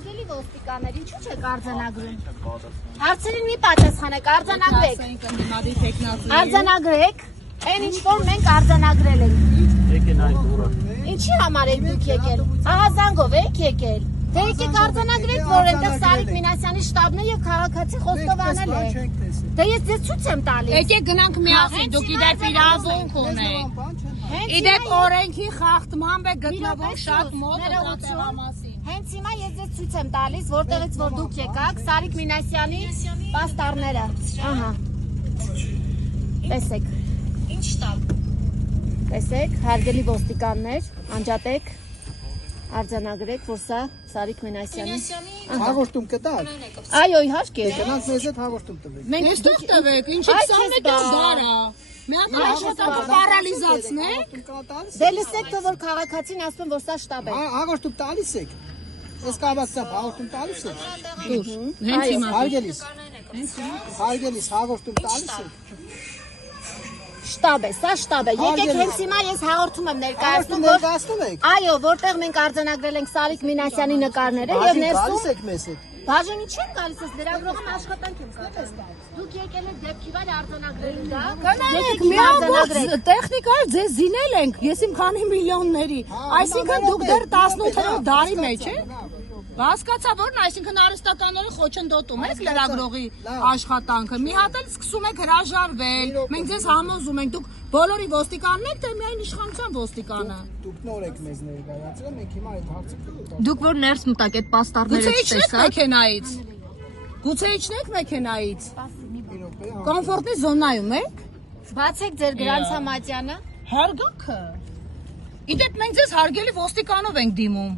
Հարգելի ոստիկաններ, ինչու՞ չեք արձանագրում։ Հարցերին մի պատասխանեք, արձանագրեք։ Արձանագրեք, այն ինչ որ մենք արձանագրել ենք։ Եկեն այն դուրը։ Ինչի համար եք դուք եկել։ Ահազանգով եք եկել։ Դե եկեք արձանագրեք, որ այնտեղ Սարիկ Մինասյանի շտաբն է եւ քաղաքացի Խոստովանել է։ Դե ես ձեզ ցույց եմ տալիս։ Եկեք գնանք միասին, դուք իդեպ իրավունք ունեք։ Իդեպ օրենքի խախտման է գտնվող շատ մոտ մասին։ Հենց հիմա ես ձեզ ցույց եմ տալիս, որտեղից որ դուք եկաք, Սարիկ Մինասյանի պաստառները։ Ահա։ Տեսեք։ Ինչ տալ։ Տեսեք, հարգելի ոստիկաններ, անջատեք, արձանագրեք, որ սա Սարիկ Մինասյանի Հաղորդում կտալ։ Այո, իհարկե։ Գնանք մեզ հետ հաղորդում տվեք։ Մենք այստեղ տվեք, ինչի 21 դարա։ Միակ աշխատանքը պարալիզացնեք։ Դե լսեք, թե որ քաղաքացին ասում որ սա շտաբ է։ Հաղորդում տալիս եք։ Ես կավացավ հաղորդում տալիս եք։ Դուր։ Հենց հիմա։ Հարգելիս հաղորդում տալիս եք։ Շտաբ է, սա շտաբ է։ Եկեք հենց հիմա ես հաղորդում եմ ներկայացնում, որ ներկայացնում եք։ այո, որտեղ մենք արձանագրել ենք Սարիկ Մինասյանի նկարները եւ ներսում տալիս եք մեզ հետ։ բաժանի չեմ գալիս, ես լրագրողում աշխատանք եմ կատարում։ Դուք եկել եք դեպքի վար արձանագրելու դա։ Գնանք մի ամբողջ տեխնիկա ձեզ զինել ենք, ես իմ քանի միլիոնների։ Այսինքն դուք դեռ 18-րդ դարի մեջ եք։ Հասկացա որն, այսինքն արհեստականորեն խոչընդոտում եք լրագրողի աշխատանքը։ Մի հատ էլ սկսում եք հրաժարվել։ Մենք ձեզ համոզում ենք, դուք բոլորի ոստիկանն եք, թե միայն իշխանության ոստիկանը։ Դուք նոր եք մեզ ներկայացրել, մենք հիմա այդ հարցը կլուտենք։ Դուք որ ներս մտաք այդ պաստառները Գուցե իջնեք մեքենայից։ Գուցե իջնեք մեքենայից։ Կոմֆորտի զոնայում եք։ Բացեք ձեր գրանցամատյանը։ Հարգանքը։ Իդեպ մենք ձեզ հարգելի ոստիկանով ենք դիմում։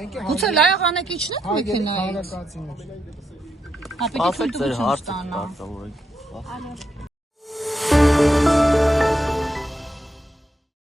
Գուցե լայաղանեք իջնեք մեքենայից։ Հապետի Ասեք ձեր թույլտվություն հարցը ստանա։ կարտավորեք։